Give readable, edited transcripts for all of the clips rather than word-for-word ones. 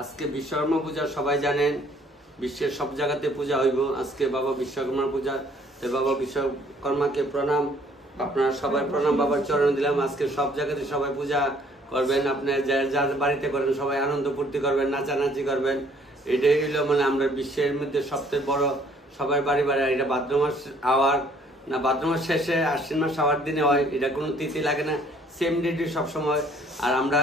আজকে বিশ্বকর্মা পূজা সবাই জানেন, বিশ্বের সব জায়গাতে পূজা হইব। আজকে বাবা বিশ্বকর্মার পূজা, তো বাবা বিশ্বকর্মাকে প্রণাম। আপনারা সবাই প্রণাম বাবার চরণে দিলাম। আজকে সব জায়গাতে সবাই পূজা করবেন, আপনার যার বাড়িতে করেন সবাই আনন্দ ফুর্তি করবেন, নাচানাচি করবেন। এটাই হইলো মানে আমরা বিশ্বের মধ্যে সবচেয়ে বড় সবাই বাড়ি বাড়ি। এটা ভাদ্র মাস আওয়ার না, ভাদ্র মাস শেষে আশ্বিন মাস আওয়ার দিনে হয়। এটা কোনো তিথি লাগে না, সেম ডেটে সবসময়। আর আমরা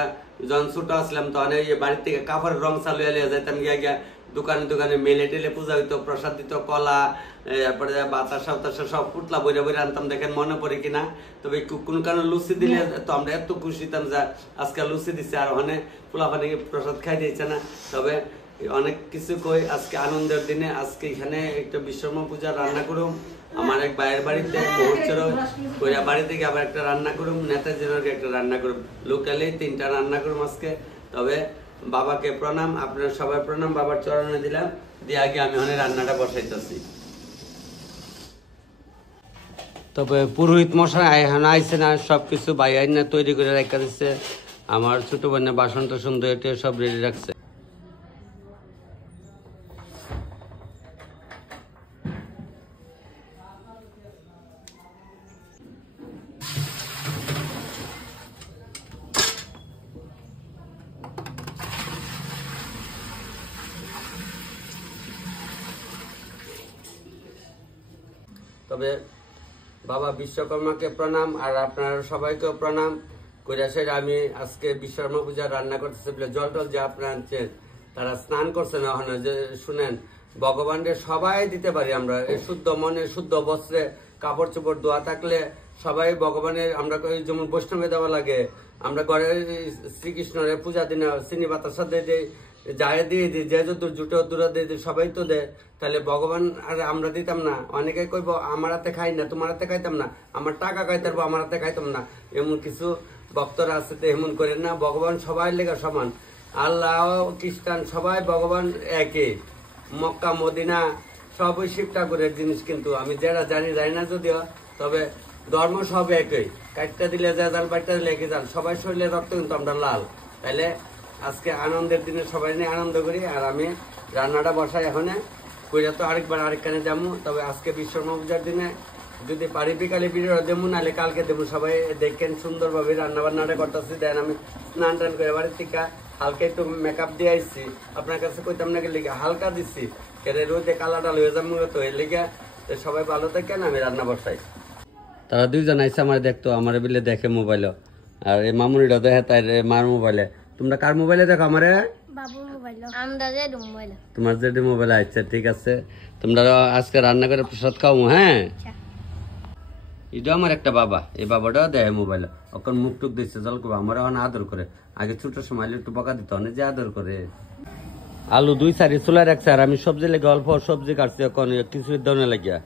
যখন ছোট আসলাম তখন এই বাড়ির থেকে কাপড়ের রং চালু এলে যাইতাম গিয়া দোকানে দোকানে মেলে টেলে পূজা হইতো, প্রসাদ দিত, কলা, তারপরে বাতাসা উতাসা সব পুতলা বইরা বইরা আনতাম। দেখেন মনে পড়ে কিনা। তবে কোনো কারণে লুচি দিলে তো আমরা এত খুশি হইতাম যে আজকে লুচি দিচ্ছে, আর অনেক পোলাপানি প্রসাদ খাই দিয়েছে না। তবে অনেক কিছু কই, আজকে আনন্দের দিনে আজকে এখানে একটা বিশ্বকর্মা পূজা রান্না করুম। আমার এক ভাইয়ের বাড়িতে কইরা বাড়ি থেকে আবার একটা রান্না করুম, নেতাজির একটা রান্না করুম, লোকালি 3টা রান্না করুম আজকে। তবে বাবাকে প্রণাম, আপনারা সবাই প্রণাম, বাবার চরণে দিলাম। দিয়ে আগে আমি ওখানে রান্নাটা বসাইতেছি। তবে পুরোহিত মশাই এখন আইসে না, সবকিছু ভাই আইনা তৈরি করে রেখে দিচ্ছে। আমার ছোট বোনের বাসন টাসন ধুয়ে সব রেডি রাখছে। তবে বাবা বিশ্বকর্মাকে প্রণাম, আর আপনারা সবাইকেও প্রণাম করে আসে। আমি আজকে বিশ্বকর্মা পূজা রান্না করতেছে বলে জল টল যে আপনারা আনছেন, তারা স্নান করছেন ওখানে, যে শুনেন ভগবানকে সবাই দিতে পারি আমরা। এই শুদ্ধ মনে শুদ্ধ বস্ত্রে কাপড় চোপড় ধোয়া থাকলে সবাই ভগবানের, আমরা যেমন বৈষ্ণবে দেওয়া লাগে, আমরা ঘরে শ্রীকৃষ্ণের পূজা দিনে চিনি বাতাসা দিয়ে দিই, যায় দিয়ে দিই, যে যত জুটো দূরা দিয়ে দিই, সবাই তো দেয়। তাহলে ভগবান আর আমরা দিতাম না? অনেকে কইব আমার হাতে খাই না, তোমার হাতে খাইতাম না, আমার টাকা খাইতাম, আমার হাতে খাইতাম না। এমন কিছু ভক্তরা আছে, তো এমন করেন না। ভগবান সবাই লেগে সমান, আল্লাহ খ্রিস্টান সবাই ভগবান একই। মক্কা মদিনা সবই শিব ঠাকুরের জিনিস, কিন্তু আমি যারা জানি না যদিও, তবে ধর্ম সব একই। কাটটা দিলে যা যান, বাটটা দিলে একই যান, সবাই শরীরে রক্ত কিন্তু আমরা লাল। তাইলে আজকে আনন্দের দিনে সবাই নিয়ে আনন্দ করি। আর আমি রান্নাটা বসাই এখানে কইরা, তো আরেকবার আরেকখানে যাবো। তবে আজকে বিশ্বকর্মা পূজার দিনে যদি পারি বিকালে ভিডিও দেবো, নাহলে কালকে দেবো। সবাই দেখেন সুন্দরভাবে রান্না বান্নাটা করতেছি। দেন আমি স্নান টান করে বাড়ির থেকে হালকা একটু মেকআপ দিয়ে আসছি। আপনার কাছে কইতাম না গেলে হালকা দিচ্ছি, কেটে রোদে কালাটা লয়ে যাবো তো এর লিগা। সবাই ভালো থাকেন, আমি রান্না বসাই। তারা দুইজন আইসে আমার দেখতো, আমার বিলে দেখে মোবাইলে, আর এই মামুনিটা দেখে তাই মার মোবাইলে। তোমরা কার মোবাইলে দেখো? আমারে তোমার যেটি মোবাইল। আচ্ছা ঠিক আছে, তোমরা আজকে রান্না করে প্রসাদ খাও। হ্যাঁ, এটা আমার একটা বাবা, এই বাবাটাও দেয় মোবাইলে। ওখান মুখ টুক দিচ্ছে জল করবো, আমার এখন আদর করে। আগে ছোট সময় একটু বকা দিত, অনেক যে আদর করে। আলু 2-4 চুলা রাখছে, আর আমি সবজি লেগে অল্প সবজি কাটছি। এখন কিছু দনে লাগিয়া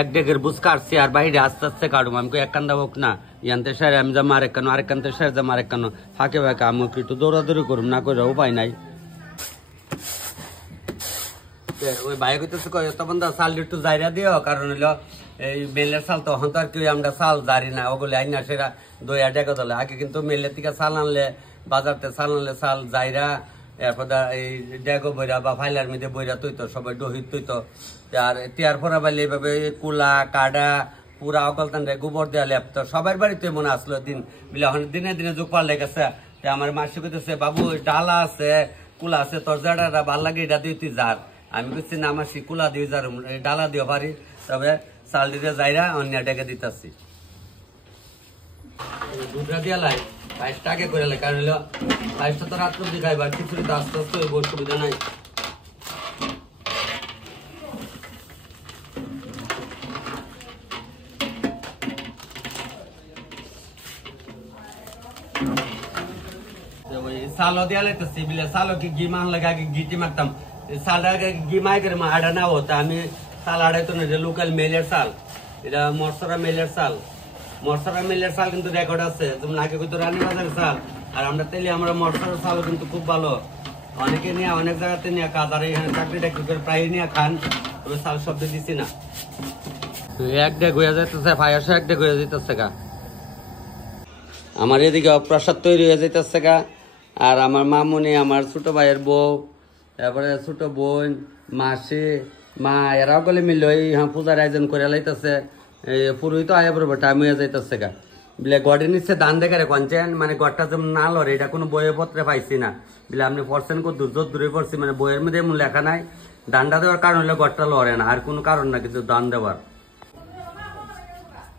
1 ডেকের বুঝ কাটছি, আর বাইরে আস্তে আস্তে কাটবো। আমি এক কান্দা হোক না, ইয়ানতে সারে আমি যাবো আরেক কানো, আরেক কানতে সারে যাবো আরেক কানো, ফাঁকে ফাঁকে আমি একটু দৌড়াদৌড়ি করুম, না করে উপায় নাই। ওই ভাই কইতেছে তখন তো চাল একটু জায়গা দিও, কারণ হইলো এই মেলের চাল তো হয়তো আর কেউ আমরা চাল জারি না, ওগুলো আইনা সেরা 2 টাকা দলে। আগে কিন্তু মেলের থেকে চাল আনলে, বাজারতে চাল আনলে চাল জাইরা, এরপর এই ডেগো বইরা বা ফাইলার মধ্যে বইরা তৈতো, সবাই ডহিত তৈতো। আর তিয়ার ফোরা বাইলে এইভাবে কুলা কাডা পুরা অকল টান্ডে গোবর দেওয়া লেপতো। সবার বাড়িতে মনে আসলো দিন বিলে, দিনে দিনে যুগ পাল্টে গেছে। আমার মাসি কইতেছে, বাবু ডালা আছে কুলা আছে, তোর জাডাটা ভাল লাগে, এটা দিয়ে তুই যার। আমি বলছি না মাসি, কুলা দিয়ে যার, ডালা দিও পারি। তবে চাল দিতে যাইরা অন্য ডেকে দিতেছি। দুধটা দিয়া লাই 22 টাকা করে লাই, কারণ হলো 22টা তো রাত্র দিয়ে খাইবার, খিচুড়ি তো আস্তে আস্তে হইব, সুবিধা নাই। सालो दिया लेते सिबिले सालो की घी मान लगा के घी मारताम साल घी माय कर आड़ा ना होता आम्ही साल आड़ाय तो ना लोकल मेलेर साल এটা মরসরা মেলের সাল মরসরা মেলের সাল কিন্তু রেকর্ড আছে তুমি নাকি কইতো রানী বাজার সাল আর আমরা তেলি আমরা মরসরা সাল কিন্তু খুব ভালো অনেকে নিয়ে অনেক জায়গাতে নিয়ে কাদারে এখানে চাকরি টাকরি করে প্রায় নিয়ে খান ওই সাল শব্দ দিছি না এক ডেক হয়ে যাইতেছে ফায়ারশো এক ডেক হয়ে যাইতেছে গা আমার এদিকে প্রসাদ তৈরি হয়ে যাইতেছে গা আর আমার মামুনি, আমার ছোট ভাইয়ের বউ, তারপরে ছোট বোন, মাসি, মা, এরাও গলে মিলল এই পূজার আয়োজন করে লাইতেছে। পুরোহিত আয়া পড়বো টাইম হয়ে যাইতেছে গা বলে গড়ের নিচ্ছে দান দেখারে কনছেন, মানে গড়টা যেমন না লড়ে, এটা কোনো বইয়ের পত্রে পাইছি না বলে আপনি পড়ছেন কত দূর দূরে পড়ছি, মানে বইয়ের মধ্যে এমন লেখা নাই। দানটা দেওয়ার কারণ হলে গড়টা লড়ে না, আর কোনো কারণ না কিন্তু দান দেওয়ার।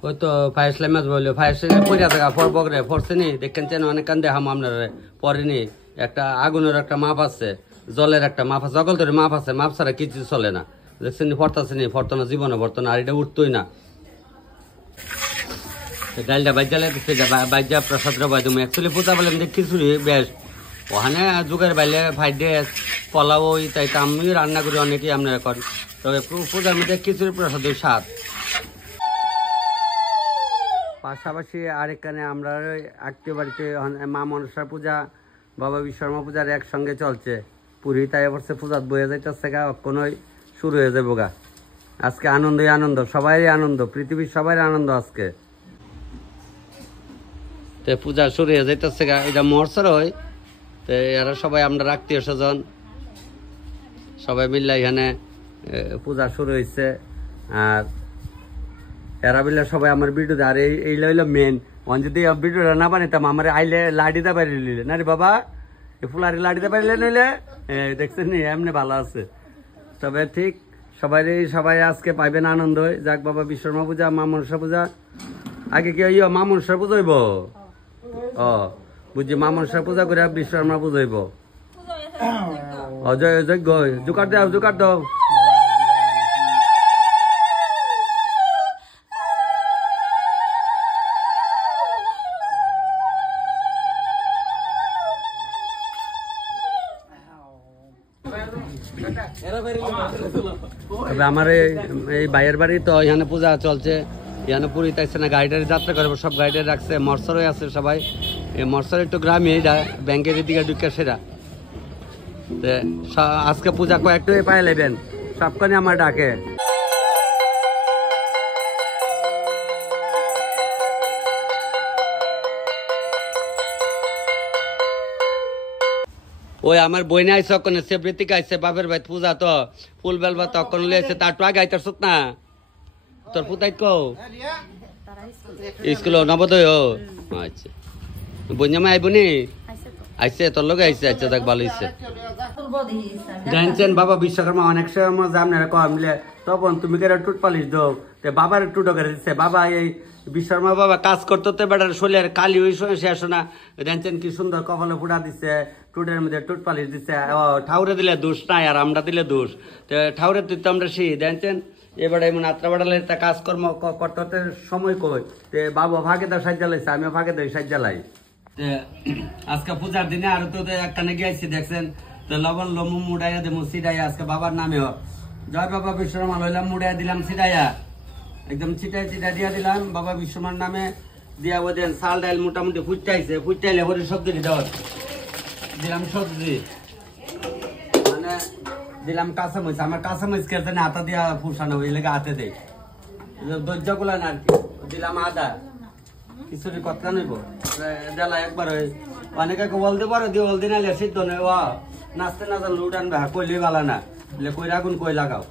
ওই তো ফায়ার মাছ বললো ফায়ার পড়িয়া থাকা ফর বগরে পড়ছে নি দেখেন চেন অনেক কান দেখাম আপনার পরেনি। একটা আগুনের একটা মাপ আছে, জলের একটা মাপ আছে, সকল ধরে মাপ আছে, মাপ ছাড়া কিছু চলে না। দেখছেন নি ফরতাছে নি, ফরতো না জীবনে ফরতো না, আর এটা উঠতোই না। ডালটা বাইজালে বাইজা প্রসাদ বাই তুমি অ্যাকচুয়ালি পূজা বলে খিচুড়ি বেশ ওখানে যুগের বাইলে ভাইডে পোলাও তাই আমি রান্না করি অনেকেই আপনারা করেন, তবে পূজার মধ্যে খিচুড়ি প্রসাদ স্বাদ। পাশাপাশি আরেকখানে আমরা আটটি বাড়িতে মা মনসার পূজা, বাবা বিশ্বকর্মা পূজার একসঙ্গে চলছে। পুরী তাই বলছে পূজাত বয়ে যাইতেছে গা, অক্ষণই শুরু হয়ে যাবো গা। আজকে আনন্দই আনন্দ, সবাই আনন্দ, পৃথিবীর সবাই আনন্দ আজকে। তো পূজা শুরু হয়ে যাইতেছে গা, এটা মহর্ষর হয়। তো এরা সবাই আমরা আত্মীয় স্বজন সবাই মিললে এখানে পূজা শুরু হয়েছে। আর এরা মিললে সবাই আমার ভিডিও, আর এই হইলো মেন। যদি ভিডিওটা না বানাইতাম আমার আইলে লাড়িতে বাইরে নিলে না রে বাবা, ফুলারি লাড়িতে পারিলে নইলে দেখছেন নি এমনি ভালো আছে। তবে ঠিক সবাই আজকে পাইবেন আনন্দ। যাক বাবা বিশ্বকর্মা পূজা, মা মনসা পূজা, আগে কি মা মনসার পূজা হইব? ও বুঝছি, মা মনসার পূজা করে বিশ্বকর্মা পূজা হইব। যজ্ঞ জোকার দাও, জোকার দাও। তবে আমার এই ভাইয়ের বাড়ি তো এখানে পূজা চলছে, এখানে পুরী তাইছে না, গাড়িটারি যাত্রা করবো, সব গাড়িটারি রাখছে, মরসরে আছে সবাই। এই মরসর একটু গ্রামে এটা ব্যাংকের দিকে ঢুকে সেটা। আজকে পূজা কয়েকটু পাই লেবেন, সবখানে আমার ডাকে। ওই আমার বইনে আইসে অকনে সেবৃতিক আইসে বাপের ভাই পূজা তো ফুল বেলবা তো অকন লইছে, তার তো আগে আইতার সুত না তোর পুতাই কো স্কুল নবোদয়। ও আচ্ছা, বইনামা আইবনি আইসে তোর লগে আইসে। আচ্ছা দেখ ভালো হইছে। জানছেন বাবা বিশ্বকর্মা অনেক সময় আপনারা কমলে তখন তুমি কেন টুট পালিশ দাও, বাবার টুটো করে দিচ্ছে। বাবা এই বিশ্বকর্মা বাবা কাজ করতে তো বেটার শরীরের কালি ওই সময় শেষ না। জানছেন কি সুন্দর কপালে ফুটা দিচ্ছে, টুটের মধ্যে টুট পালিশ দিচ্ছে। ঠাউরে দিলে দোষ নাই, আর আমরা দিলে দোষ। তো ঠাউরে দিতে আমরা সেই জানছেন এবারে এমন আত্রা বাড়ালে কাজকর্ম করতে সময় কই। বাবা ভাগে দেওয়া সাহায্য লাইছে, আমিও ভাগে দেওয়া সাহায্য লাই। আজকে পূজার দিনে আর তো একখানে গিয়েছি দেখছেন, তো লবণ লমু মুড়াইয়া দেবো সিডাইয়া আজকে বাবার নামে জয় বাবা বিশ্বকর্মা লইলাম, মুড়াইয়া দিলাম সিডাইয়া, একদম ছিটাই দিয়া দিলাম বাবা বিশ্বকর্মার নামে দিয়া। ও দেন চাল ডাইল মোটামুটি ফুটাইছে, ফুটাইলে হরি সবজি দেওয়ার দিলাম, সবজি মানে দিলাম কাঁচামরিচ। আমার কাঁচামরিচ খেতে না হাতা দিয়া ফুসানো ওই লেগে হাতে দেয়, ধৈর্য গুলা না আর কি। দিলাম আদা, খিচুড়ি কথা নইব দেলা একবার ওই অনেকে বলতে পারো দিয়ে বলতে নাইলে সিদ্ধ নয়। ও নাচতে না জানলে উঠান বা কইলে বালা না বলে কই রাখুন, কই লাগাও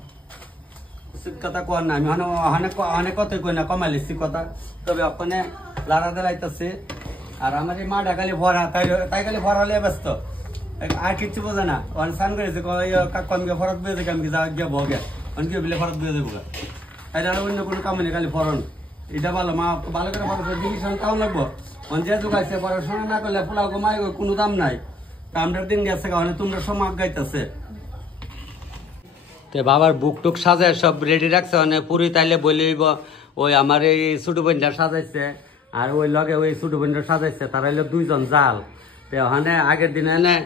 কথা কর না। আমি অনেক কথাই কই না, কমাইলিছি কথা। তবে ওখানে লাড়া দেলাইতেছে। আর আমার এই মা ঢাকালি ভরা, তাই খালি ভরা হলে ব্যস্ত, আর কিচ্ছু বোঝে না। অনেক স্নান করেছে কমকে ফরত বেঁধে কামকে যা গিয়ে ভগে অনেকে বিলে ফরত বেঁধে দেবো। তাই অন্য কোনো কাম নেই, খালি ফরন। এটা ভালো মা ভালো করে পড়াশোনা ডিভিশন কেমন লাগবো। যে যুগাইছে পড়াশোনা না করলে পোলাও কমাই কোনো দাম নাই। আমরার দিন গেছে কারণে তোমরা সমাগ গাইতেছে। বাবার বুক টুক সাজায় সব রেডি রাখছে, মানে পুরী তাইলে বলিব ওই আমার এই ছোট বোনটা সাজাইছে, আর ওই লগে ওই ছোট বোনটা সাজাইছে। তারা হইলো দুইজন জাল। তো ওখানে আগের দিনে এনে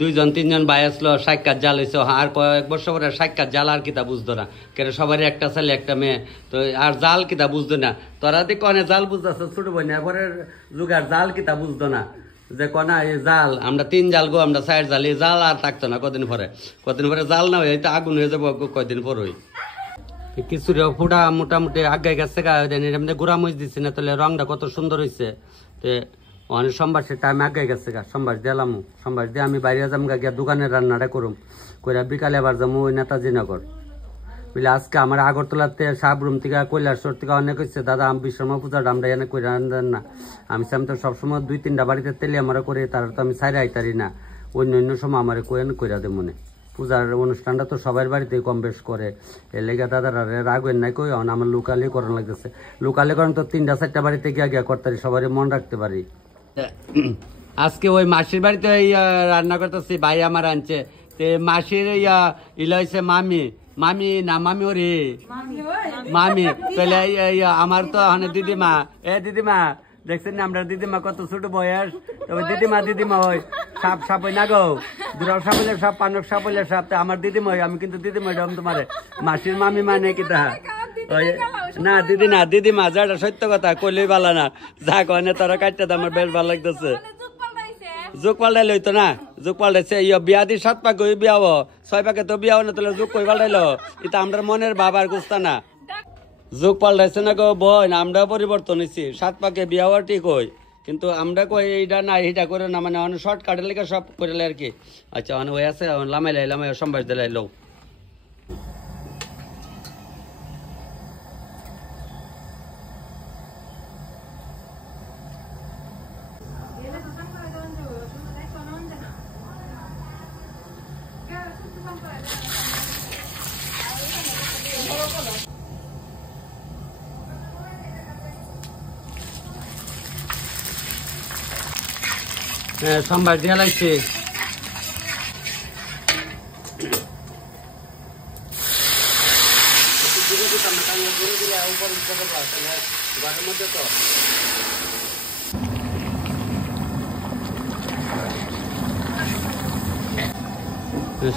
2-3 ভাই আসলো, সাক্ষাৎ জাল হয়েছে। আর কয়েক বছর পরে সাক্ষাৎ জাল আর কিতা বুঝতো না, কেন সবারই একটা ছেলে একটা মেয়ে, তো আর জাল কিতা বুঝতো না। তোরা দিকে অনেক জাল বুঝতেছ ছোট বোন, এরপরের যুগের জাল কিতা বুঝতো না, যে কনা এই জাল আমরা 3 জাল গো, আমরা 4 জাল, এই জাল আর থাকতো না। কদিন পরে জাল না হয়ে আগুন হয়ে যাবো কয়দিন পর। হই খিচুড়ি ফুটা মোটামুটি আগে গেছে গা, গুড়া মরিচ দিচ্ছে না, তাহলে রংটা কত সুন্দর হয়েছে। অনেক সোমবার সে টাইম আগে গেছে গা, সোমবার দিলাম, সোমবার দিয়ে আমি বাইরে যাম গিয়া দোকানের রান্নাটা করুম, কইরা বিকালে আবার যাবো ওই নেতাজি নগর। বুঝলে আজকে আমার আগরতলাতে সাবরুম থেকে কৈলাসর থেকে অনেক হচ্ছে, দাদা আমি বিশ্বকর্মা পূজাটা আমরা এনে করে আনতেন না। আমি তো সবসময় 2-3টা বাড়িতে তেলে আমরা করে, তারা তো আমি সাইরে আইতারি না, অন্য সময় আমার কইরা দে মনে। পূজার অনুষ্ঠানটা তো সবার বাড়িতে কম বেশ করে, এর লেগে দাদারা রাগবেন নাই কই, আমার লোকালি করানো লাগতেছে। লোকালি করেন তো 3-4টা বাড়িতে গিয়া করতারি, সবারই মন রাখতে পারি। আজকে ওই মাসির বাড়িতে রান্না করতেছি, ভাই আমার আনছে, মাসির ইলা হয়েছে মামি, মামি না মামি ওরে মামি, তাহলে আমার তো দিদিমা, দিদিমা দেখছেন না আমরা দিদিমা কত ছোট বয়স, তবে দিদিমা ওই সাপ সাপ ওই না গো, দুরাল সাপ হইলে সাপ, পানক সাপ হইলে সাপ, আমি দিদিমা, আমি কিন্তু দিদিমা তোমার মাসির মামি মানে কি তা না দিদিমা, যাটা সত্য কথা কইলেই ভালো না, যা কনে তারা কাটতে আমার বেশ ভালো লাগতেছে। যুগ পাল্টাই লইতো না, যুগ পাল্টাইছে বিয়া দি 7 পাকে বিয়া হবো, 6 পাকে তো বিয়া না, তাহলে যুগ কই পাল্টাইলো, এটা আমরা মনের বাবার গুস্তা না। যুগ পাল্টাইছে না গো বই, আমরা পরিবর্তন হয়েছি, 7 পাকে বিয়া হওয়া ঠিক হই, কিন্তু আমরা কই এইটা না এইটা করে না, মানে অনেক শর্টকাটের লেগে সব করে আর কি। আচ্ছা অনেক ওই আছে লামাই সম্বাস দিলাই লো। সম্বাস দিয়া লাগছে,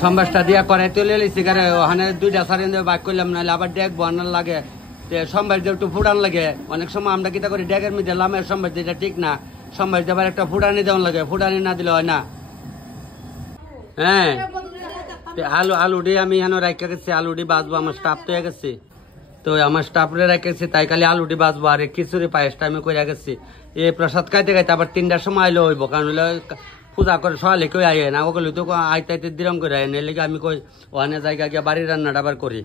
সম্বাসটা দিয়া করাই তুলে লিছি, ওখানে 2টা সারি বাক করলাম, নাহলে আবার ডেক বানার লাগে, সম্বাস দিয়ে একটু ফুটান লাগে। অনেক সময় আমরা কিতা করি ডেকের মধ্যে লামের সম্বাস যেটা ঠিক না, সম্বাস দেবার একটা ফুটানি দেওয়ান লাগে, ফুটানি না দিলে হয় না। হ্যাঁ আলুটি আমি এখানে রাখা গেছি, আলুটি বাজবো, আমার স্টাফ তো গেছি, তো আমার স্টাফরে রেখেছি, তাই খালি আলুটি বাজবো, আর খিচুড়ি পায়েসটা আমি করে গেছি। এই প্রসাদ খাইতে খাইতে আবার 3টার সময় আইলে হইব, কারণ হইলে পূজা করে সকালে কেউ আইয়ে না, ওগুলো তো আইতে দিরম করে আইন, এর লেগে আমি কই ওখানে জায়গা গিয়ে বাড়ির রান্নাটা আবার করি।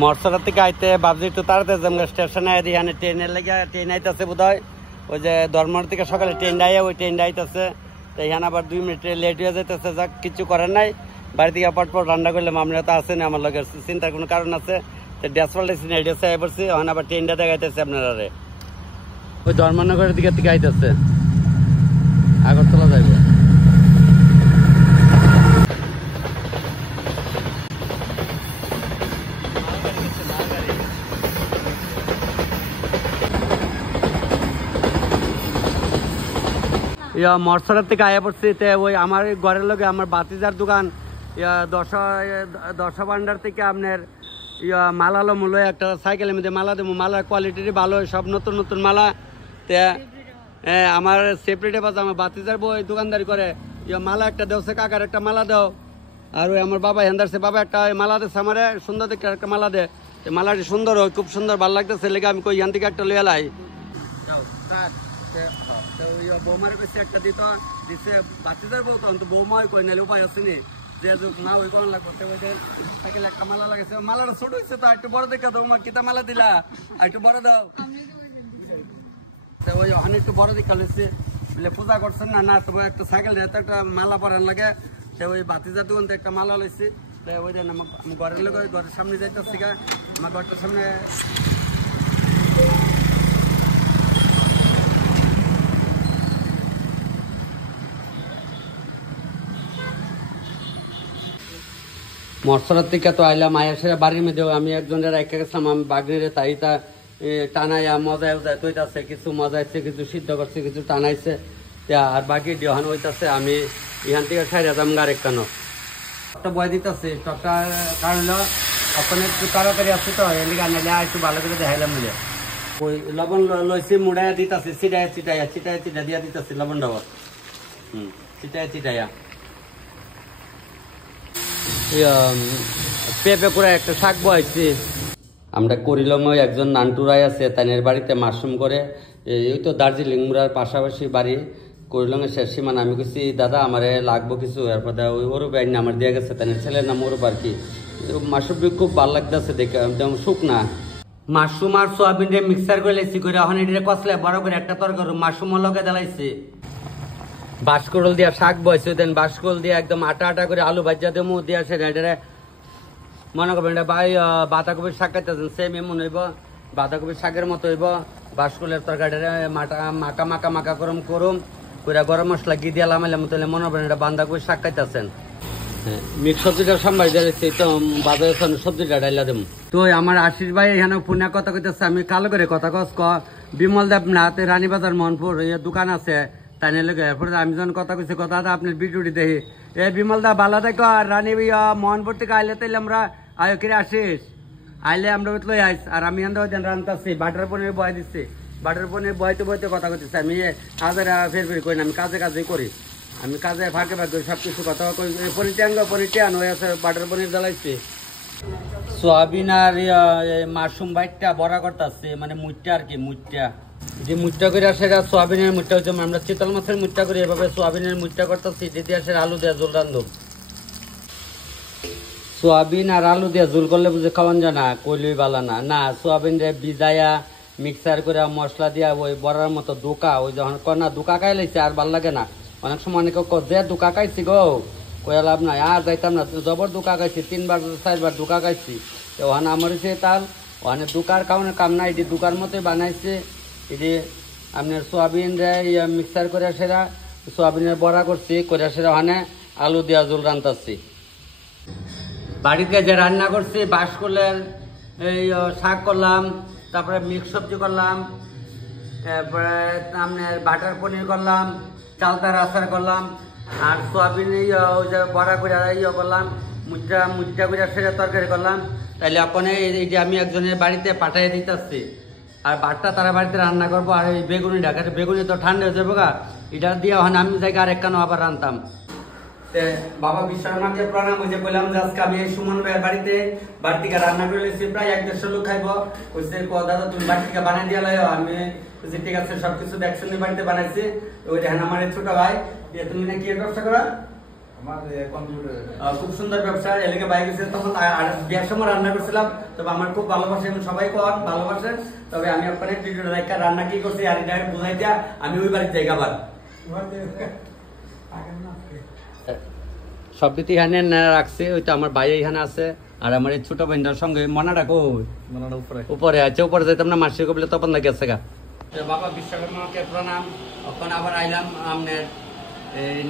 মরসরা থেকে আইতে ভাবছি একটু তাড়াতাড়ি যাম, স্টেশনে এখানে ট্রেনের লেগে ট্রেন আইতেছে বোধ হয়, ওই যে ধর্মর থেকে সকালে ট্রেনটা আইয়া ওই ট্রেনটা আইতেছে, তো এখানে আবার 2 মিনিট লেট হয়ে যাইতেছে, যাক কিছু করার নাই, বাড়ি থেকে পটপট রান্না করলাম, আমরা তো আসেন আমার লোকের চিন্তার কোনো কারণ আছে, তো ড্যাস পাল্টেছি না, ড্যাসে আই পড়ছি, ওখানে আবার ট্রেনটা দেখাইতেছে আপনারা ওই ধর্মনগরের দিকে থেকে আইতেছে, আগরতলা যাইব। মরসরার থেকে আয়া পড়ছি, ওই আমার ঘরের লগে আমার বাতিজার দোকান দশ ভান্ডার থেকে আপনার মালালো মূল্য একটা সাইকেলের মধ্যে মালা দেবো, মালার কোয়ালিটি ভালো, সব নতুন নতুন মালা। তে আমার সেপারেটে পাচ্ছে, আমার বাতিজার বই দোকানদারি করে, মালা একটা দেওছে, কাকার একটা মালা দাও, আর ওই আমার বাবা হেন্দারছে, বাবা একটা মালা দিচ্ছে আমার সুন্দর দেখে একটা মালা দে, মালাটি সুন্দর হয়, খুব সুন্দর ভালো লাগতেছে, লেগে আমি কই ইয়ান থেকে একটা লইয়া লাই। বৌমার কাছে একটা দিচ্ছে বাচ্চাদের বউ, তখন তো বৌমা কই নাহলে উপায় আছে নি, যে না ওই কোন লাগতে সাইকেলে একটা মালা লাগাইছে, মালাটা ছোট হয়েছে, তো একটু বড় দেখা দাও, মা কিতা মালা দিলা, একটু বড় দাও, ওই ওখানে একটু বড় দেখা লইছে, বলে পূজা করছেন না, না তবে একটা সাইকেল নিয়ে একটা মালা পরান লাগে, ওই বাতিজার দোকান থেকে একটা মালা লইছে, ওই যে আমি ঘরের লোক ঘরের সামনে যাইতেছি, আমার ঘরটার সামনে মরসরার থেকে তো আইলাম, আয়াসের বাড়ির মধ্যে আমি একজনের রেখে গেছিলাম, আমি বাগনির তাইটা টানাইয়া মজায় উজায় তৈতাছে, কিছু মজাইছে, কিছু সিদ্ধ করছে, কিছু টানাইছে, আর বাকি ডিহান হইতাছে, আমি এখান থেকে সাইড যাম গাড়ি কেন একটা বয় দিতেছে, টকটা কারণ ওখানে একটু তাড়াতাড়ি আসছে, তো এদিকে আনাইলে একটু ভালো করে দেখাইলাম মিলে, ওই লবণ লইছি মুড়াইয়া দিতেছে, চিটাইয়া দিয়া দিতেছে লবণ ডবর, চিটাইয়া পেঁপে করে একটা শাক বয়েছি, আমরা করিলাম ওই একজন নান্টুরাই আছে তাইনের বাড়িতে মাশরুম করে এই তো দার্জিলিং মুড়ার পাশাপাশি বাড়ি করিলংয়ের শেষ সীমানা। আমি বলছি দাদা আমারে লাগবো কিছু, এরপর ওই ওরও ব্যাগ না আমার দিয়ে গেছে তাইনের ছেলের নাম ওরব আর কি। মাশরুমটি খুব ভালো লাগতেছে দেখে, একদম শুকনা মাশরুম আর সোয়াবিন রে মিক্সার করে লেছি করে এখন এটা কষলে বড় করে একটা তরকারি মাশরুমও লগে দিলাইছি। বাসকরল দিয়া শাক বয়সে দেন, বাসকরল দিয়ে একদম আটা আটা করে আলু ভাজা দেবো দিয়ে আসে এটা মনে করবেন এটা ভাই বাঁধাকপির শাক খাইতেছেন সেম এমন হইব, বাঁধাকপির শাকের মতো হইব। বাসকলের তরকারিটা মাকা মাকা মাকা গরম করুম করে গরম মশলা গিয়ে দিয়ে লামাইলাম তাহলে মনে করবেন এটা বাঁধাকপির শাক খাইতেছেন। হ্যাঁ মিক্স সবজিটা সম্ভাই দিয়েছি তো বাজারে সবজিটা ডাইলা দেবো। তো আমার আশিস ভাই এখানে ফোনে কথা কইতেছে, আমি কালো করে কথা কস বিমল দেব না রানীবাজার মোহনপুর দোকান আছে তাই নিয়ে এরপরে আমি যখন কথা কইছি কথা আপনার ভিডিওটি দেখি বিমল দা ভালো থাকো আর রানী মোহনপুর থেকে আইলে তাইলে আমরা আয়ো কিরে আসিস আইলে আমরা লই আইস আর আমি রান্তাছি বাটার পনির বয় দিচ্ছি, বাটার পনির বইতে বইতে কথা কইতেছি। আমি কাজের ফের করি না, আমি কাজে করি, আমি কাজে ফাঁকে ফাঁকে সবকিছু কথা কই। পনির টিয়ান হয়ে আছে, বাটার পনির জ্বালাইছি, সোয়াবিন আর মাশরুম বাইটটা বড়া করতেছে মানে মুটটা আর কি, মুটটা যে মুটটা করে আসে সোয়াবিনের মুটটা হচ্ছে আমরা চিতল মাছের মুটটা করি এভাবে সোয়াবিনের মুটটা করতেছি। যদি আসে আলু দেওয়া জোল রান্ধব, সোয়াবিন আর আলু দিয়ে ঝোল করলে বুঝে খাওয়ান যায় না, কইলই বালা না না সোয়াবিন রে ভিজাইয়া মিক্সার করে মশলা দিয়া ওই বড়ার মতো দোকা ওই যখন কনা দোকা খাই লাইছে আর ভাল লাগে না। অনেক সময় অনেকে যে দোকা খাইছি গো কয়ে লাভ নাই আর যাইতাম না, জবর দোকা খাইছি 3বার 4বার দোকা খাইছি। ওখানে আমার হচ্ছে তাল ওখানে দোকার কারণে কাম না, এটি দোকার মতোই বানাইছে। এটি আপনার সোয়াবিন রে মিক্সার করে সেরা সোয়াবিনের বড়া করছি করে সেরা ওখানে আলু দিয়া ঝোল রান্তাছি। বাড়িতে যে রান্না করছি বাসকলের এই শাক করলাম, তারপরে মিক্স সবজি করলাম, তারপরে আপনার বাটার পনির করলাম, চালতার আচার করলাম আর সোয়াবিন ওই যে বড়া করে করলাম, মুচটা করে সেটা তরকারি করলাম। তাইলে আপনি এই যে আমি একজনের বাড়িতে পাঠিয়ে দিতেছি আর বাটটা তারা বাড়িতে রান্না করবো। আর এই বেগুনি ঢাকার বেগুনি তো ঠান্ডা হয়ে যাবো গা, এটা দিয়ে ওখানে আমি যাই আর একখানো আবার রান্তাম। বাবা বিশ্বকর্মাকে প্রণাম। ওই যে বললাম যে আজকে আমি এই সুমন ভাইয়ের বাড়িতে বাড়ি থেকে রান্না করে লেছি, প্রায় 1-150 লোক খাইবো। বলছে দাদা তুমি বাড়ি থেকে বানাই দিয়ে লাইও, আমি বলছি ঠিক আছে সবকিছু দেখছেন বাড়িতে বানাইছি। ওই দেখেন আমার ছোট ভাই তুমি না কি ব্যবসা করা, খুব সুন্দর ব্যবসা এলাকা বাইরে গেছে তখন বিয়ার সময় রান্না করছিলাম। তবে আমার খুব ভালোবাসে, সবাই কন ভালোবাসে। তবে আমি আপনার রান্না কি করছি আর এটা বুঝাই দিয়া আমি ওই বাড়ির জায়গা আবার সব দিতে এখানে রাখছে। ওই তো আমার ভাই এখানে আছে আর আমার এই ছোট বোনটার সঙ্গে মনাটা কই উপরে আছে, উপরে যাইতাম না মাসি কবলে তখন না গেছে গা। বাবা বিশ্বকর্মাকে প্রণাম। এখন আবার আইলাম আপনার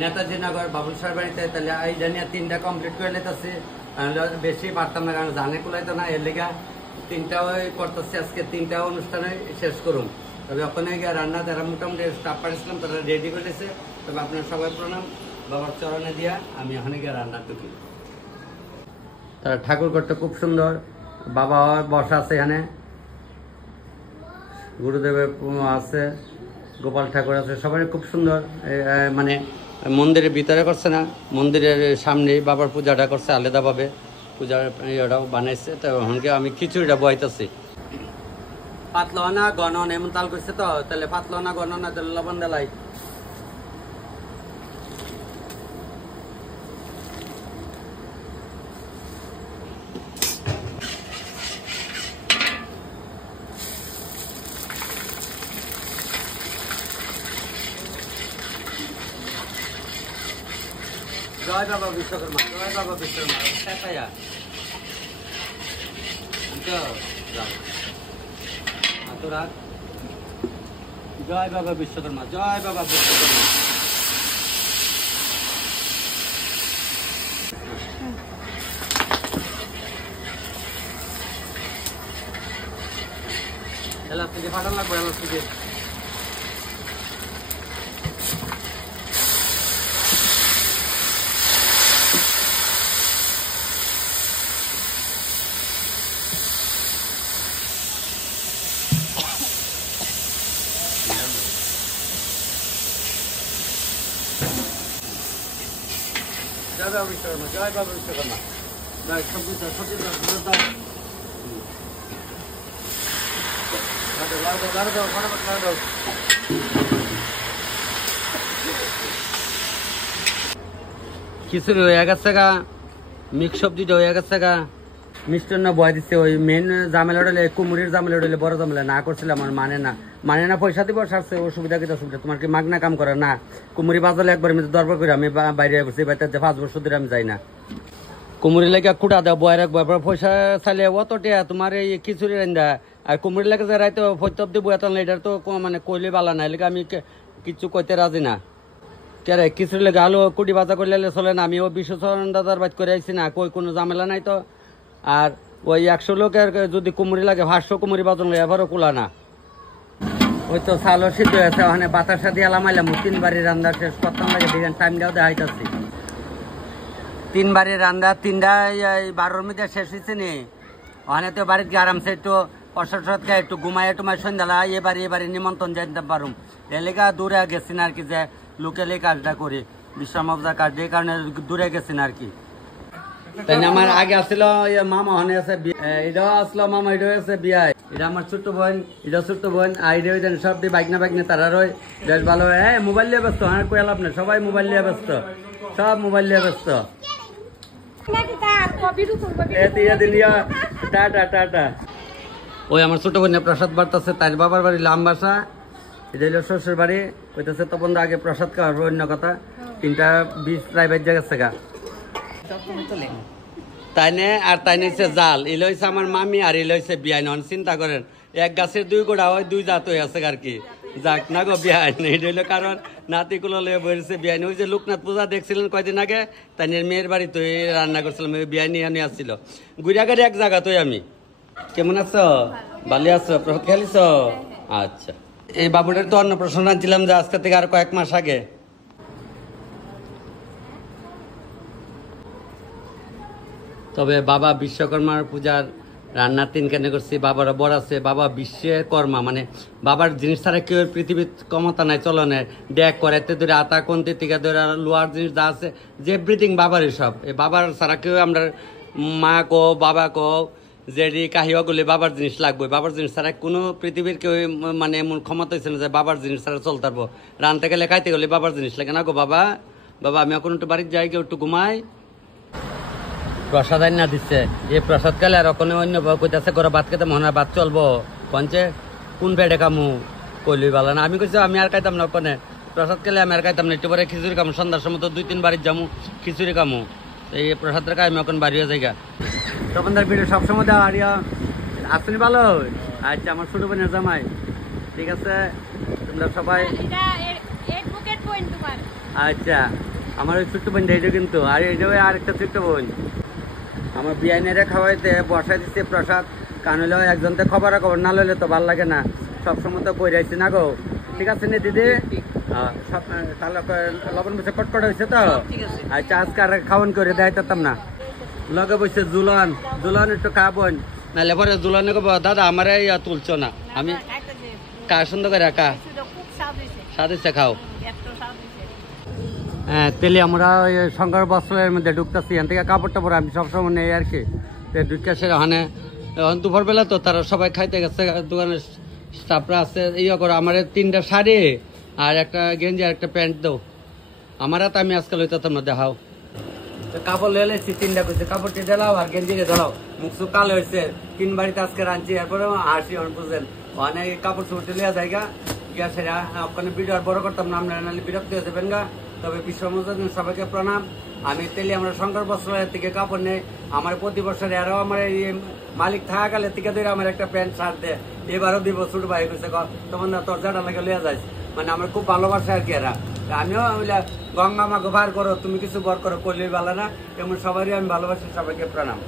নেতাজি নগর বাবুল সাহের বাড়িতে। তাহলে এই জানিয়া 3টা কমপ্লিট করে নিতেছি, বেশি পারতাম না কারণ জানে কুলাইতো না, এর লেগা 3টাও করতেছি আজকে, 3টা অনুষ্ঠানে শেষ করুন। তবে ওখানে গিয়ে রান্না যারা মোটামুটি স্টাফ পাঠিয়েছিলাম তারা রেডি করেছে। তবে আপনার সবাই প্রণাম, বাবার চরণে দিয়া আমি ওখানে গিয়ে রান্না ঢুকি। তারা ঠাকুর করতে খুব সুন্দর, বাবা বসা আছে এখানে, গুরুদেবের আছে, গোপাল ঠাকুর আছে, সবাই খুব সুন্দর। মানে মন্দিরের ভিতরে করছে না, মন্দিরের সামনে বাবার পূজাটা করছে আলাদাভাবে, পূজার ইয়েটাও বানাইছে। তো ওখানকে আমি খিচুড়িটা বইতেছি। পাতলা গণন এমন তাল করছে তো, তাহলে পাতলা গণন না তাহলে লবণ দেলাই। জয় বাবা বিশ্বকর্মা, জয় বাবা বিশ্বকর্মা। জয় বাবা বিশ্বকর্মা, জয় বাবা বিশ্বকর্মা। এলাস্টিকে ফাটান লাগবে, এলাস্টিকে জয় বাবা বিশ্বকর্মা, জয় বাবা বিশ্বকর্মা। সবজি খিচুড়ি হয়ে গেছে গা, মিক্স সবজিটা হয়ে গেছে গা, মিষ্টান্ন বয় দিচ্ছে। ওই মেন ঝামেলা হলে কুমুরির ঝামেলা হলে বড় ঝামেলা না করছিল আমার মানে না পয়সা দিব সারছে অসুবিধা কি অসুবিধা, তোমার কি মাগনা কাম করে না? কুমুরি বাজালে একবার আমি দরবার করে আমি বাইরে বসে বাড়িতে 5 বছর ধরে আমি যাই না। কুমুরি লেগে কুটা দেওয়া বয়ের একবার পয়সা চাইলে অত টিয়া তোমার এই খিচুড়ি রান্দা, আর কুমুরি লেগে যে রাইতে ফৈতব দিব এত এটার তো মানে কইলে বালা না, এলাকা আমি কিছু কইতে রাজি না। কেরে খিচুড়ি লেগে আলু কুটি বাজা করলে চলে না, আমি ও বিশ্বচরণ দাদার বাইত করে আইছি না, কই কোনো ঝামেলা নাই তো। আর ওই 100 লোকের যদি কুমুরি লাগে 500 কুমুরি বাজন এবারও কুলা না। ওই তো চালও সিদ্ধ হয়েছে, ওখানে বাতাসা দিয়ে লামাইলাম 3 বাড়ির রান্না শেষ করতাম লাগে, দেখেন টাইমটাও দেখাইতেছি। 3 বাড়ির রান্না 3টা 12-র মধ্যে শেষ হয়েছে নি। ওখানে তো বাড়িতে গিয়ে আরামসে একটু প্রসাদ খাই একটু ঘুমাই টুমাই সন্ধ্যালা এবারে নিমন্ত্রণ যাইতে পারুম। এলাকা দূরে গেছি না আর কি, যে লোকালি কাজটা করি বিশ্বমবজার কাজ, এই কারণে দূরে গেছি না আর কি। তাই আমার আগে আসছিল মামা ওখানে আছে, এটাও আসলো মামা, এটাও আছে বিয়ায়, এটা আমার ছোট্ট বোন, এটা ছোট্ট বোন, আর এটা সব দিয়ে বাইকনা তারা রয় বেশ ভালো। হ্যাঁ মোবাইল নিয়ে ব্যস্ত, হ্যাঁ কয়ে লাভ না, সবাই মোবাইল নিয়ে ব্যস্ত, সব মোবাইল নিয়ে ব্যস্ত। টাটা। ওই আমার ছোট বোনের প্রসাদ বাড়তেছে, তার বাবার বাড়ি লামবাসা, এটা হলো শ্বশুর বাড়ি, কইতেছে তখন আগে প্রসাদ খাওয়ার অন্য কথা। 3:20 প্রায় বেজে গেছে গা তাইনে, আর তাইনে হচ্ছে জাল, এলো হচ্ছে আমার মামি, আর এলো হচ্ছে বিয়াই। নন চিন্তা করেন, এক গাছের 2 গোড়া হয় 2 জাত হয়ে আছে আর কি। যাক না গো বিয়াই, এটা হইলো কারণ নাতিগুলো লয়ে বসেছে বিয়াই। ওই যে লোকনাথ পূজা দেখছিলেন কয়দিন আগে, তাইনের মেয়ের বাড়ি তো রান্না করছিলাম, বিয়াই নিয়ে নিয়ে আসছিল গুড়িয়াগাড়ি এক জায়গা তো। আমি কেমন আছো? ভালো আছো? প্রসাদ খেলিস? আচ্ছা, এই বাবুটার তো অন্নপ্রাশন আনছিলাম যে আজকে থেকে আর কয়েক মাস আগে। তবে বাবা বিশ্বকর্মার পূজার রান্নার 3 কেন করছি, বাবারা বড় আছে, বাবা বিশ্বকর্মা মানে বাবার জিনিস ছাড়া কেউ পৃথিবীর ক্ষমতা নাই চলনের। ড্যাক করাইতে ধরে আতা কোনতে থেকে ধরে লোহার জিনিস যা আছে যে এভরিথিং বাবারই সব। এই বাবার ছাড়া কেউ আমরা মা কো বাবা কো যেডি কাহিওয়াগুলি বাবার জিনিস লাগবে। বাবার জিনিস ছাড়া কোনো পৃথিবীর কেউ মানে এমন ক্ষমতা হয়েছে না যে বাবার জিনিস ছাড়া চলতে পারবো। রানতে গেলে খাইতে গেলে বাবার জিনিস লাগে না গো। বাবা আমি এখন একটু বাড়ির যাই, কেউ একটু ঘুমাই। প্রসাদ না দিচ্ছে, এই প্রসাদ খেলে আর ওখানে অন্য কইতেছে করে ভাত খেতে মনে হয় ভাত চলবো, কনছে কোন পেটে কামু কইলি ভালো না। আমি কইছি আমি আর খাইতাম না, ওখানে প্রসাদ খেলে আমি আর খাইতাম না, একটু পরে খিচুড়ি কামু, সন্ধ্যার সময় তো 2-3 বাড়ির যামু খিচুড়ি কামু। এই প্রসাদের খাই আমি এখন বাড়িও জায়গা। তখন তার ভিডিও সবসময় দেওয়া হারিয়া আসনি ভালো। আচ্ছা আমার ছোট বোনের জামাই, ঠিক আছে তোমরা সবাই। আচ্ছা আমার ওই ছোট্ট বোন এইটা কিন্তু, আর এইটা আরেকটা ছোট্ট বোন আমার বিয়াইনেরে খাওয়াইতে বসাই দিচ্ছে প্রসাদ। কান হইলেও একজনতে খবর না লইলে তো ভাল লাগে না, সবসময় তো কই যাইছি না গো। ঠিক আছে নি দিদি? তাহলে লবণ বসে কটকট হয়েছে তো। আচ্ছা আজকে আর খাওয়ান করে দেখাইতাম না। লগে বসে জুলন একটু খাবন, নাহলে পরে জুলনে কব দাদা আমার তুলছো না। আমি কা সুন্দর করে কা স্বাদ হচ্ছে খাও। হ্যাঁ তেলে আমরা ওই শঙ্কর বস্ত্রের মধ্যে ঢুকতেছি, এখান থেকে কাপড় টাপড় আমি সবসময় নেই আর কি। ঢুকে সে ওখানে দুপুরবেলা তো তারা সবাই খাইতে গেছে, দোকানের স্টাফরা আছে। ইয়ে করো আমার 3টা শাড়ি আর একটা গেঞ্জি আর একটা প্যান্ট দাও আমার হাতে, আমি আজকাল হইতাম না দেখাও। কাপড় লেলে 3টা করছে, কাপড়টি ঢেলাও আর গেঞ্জিকে ঢেলাও। মুখ সুখ কালো হয়েছে, 3 বাড়িতে আজকে রাঁধছি। এরপরে হাসি বুঝলেন অনেক কাপড় চুপড় লিয়া জায়গা গিয়া সেরা ওখানে ভিডিও আর বড় করতাম না, আপনারা নাহলে বিরক্ত হয়ে যাবেন গা। তবে বিশ্বমজার সবাইকে প্রণাম। আমি তেলি আমরা শঙ্কর বস্ত্রালয়ের থেকে কাপড় নেই, আমার প্রতি বছর আরো আমার এই মালিক থাকা কালের থেকে ধরে আমার একটা প্যান্ট শার্ট দেয়, এবারও দিব। ছোট ভাই কইছে তোমার না তোর জাটা লাগে লিয়া যাইস, মানে আমার খুব ভালোবাসে আর কি এরা। আমিও গঙ্গা মাকে ভার করো, তুমি কিছু বর করো, করলেই ভালো না। এমন সবারই আমি ভালোবাসি, সবাইকে প্রণাম।